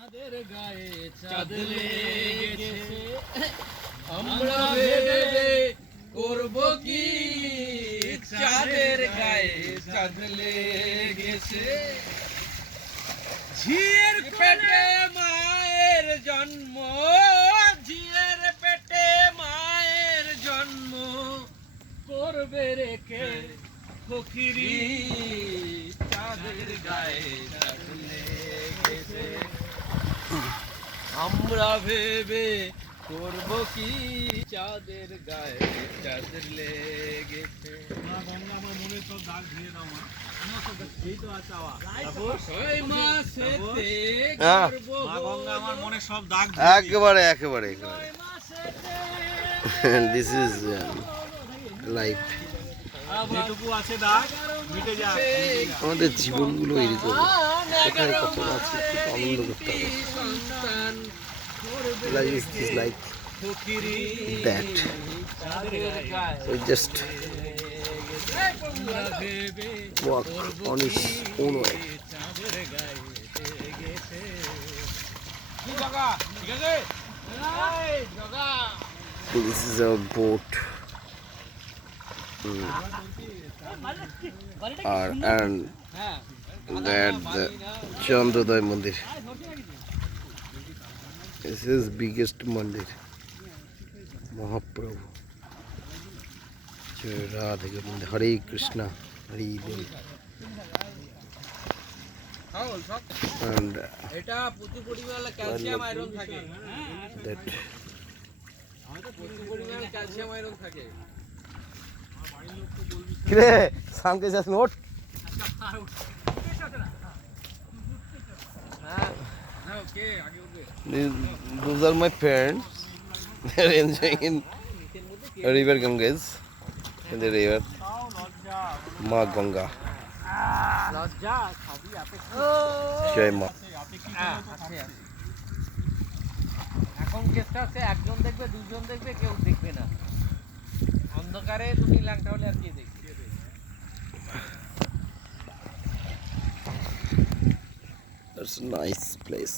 চাঁদের গায়ে চাঁদ লেগেছে, আমরা ভেবে করব কি, চাঁদের গায়ে চাঁদ লেগেছে। ঝিয়ের পেটে মায়ের জন্ম, ঝিয়ের পেটে মায়ের জন্ম, করবে রেখে ফকিরি, চাঁদের গায়ে চাঁদ লেগেছে। আমরা ভেবে করব কি, চাঁদের গায়ে চাঁদ লেগেছে। গঙ্গা আমার মনের সব দাগ ধুয়ে দাও মা। এই তো আছে আওয়া। ছয় মাসেতে হ্যাঁ। করব মা গঙ্গা আমার মনের সব দাগ একেবারে একেবারে ছয় মাসেতে দিস ইজ লাইফ। যেটুকু আছে দাগ মিটে যায়। আমাদের জীবনগুলো এরকম, কোথায় কত আছে একটু আনন্দ করতে হবে। সন্তান লাইফ ইজ লাইক ফকিরি, দ্যাট, চাঁদের গায়ে উই জাস্ট আমরা ভেবে walk on his own way. চাঁদের গায়ে লেগেছে। কি জগা ঠিক আছে, এই জগা This is a boat. And হ্যাঁ that the Chandrodaya Mandir. This is biggest mandir. Mahaprabhu. Jai Radha Govinda. Hare Krishna. Hare Bol. And এটা প্রচুর পরিমাণে ক্যালসিয়াম আয়রন থাকে, that প্রচুর পরিমাণে ক্যালসিয়াম আয়রন থাকে। Kire, Sam ke just note. হ্যাঁ হ্যাঁ ওকে আগে ওকে Those are my parents. They're enjoying in river Ganges. In the river. Ma Ganga. লজ্জা সবই আপে Jai Ma. আছে। এখন কেসটা হচ্ছে একজন দেখবে দুজন দেখবে কেউ দেখবে না, অন্ধকারে তুমি ল্যাংটা হলে আর কে দেখবে। That's a nice place.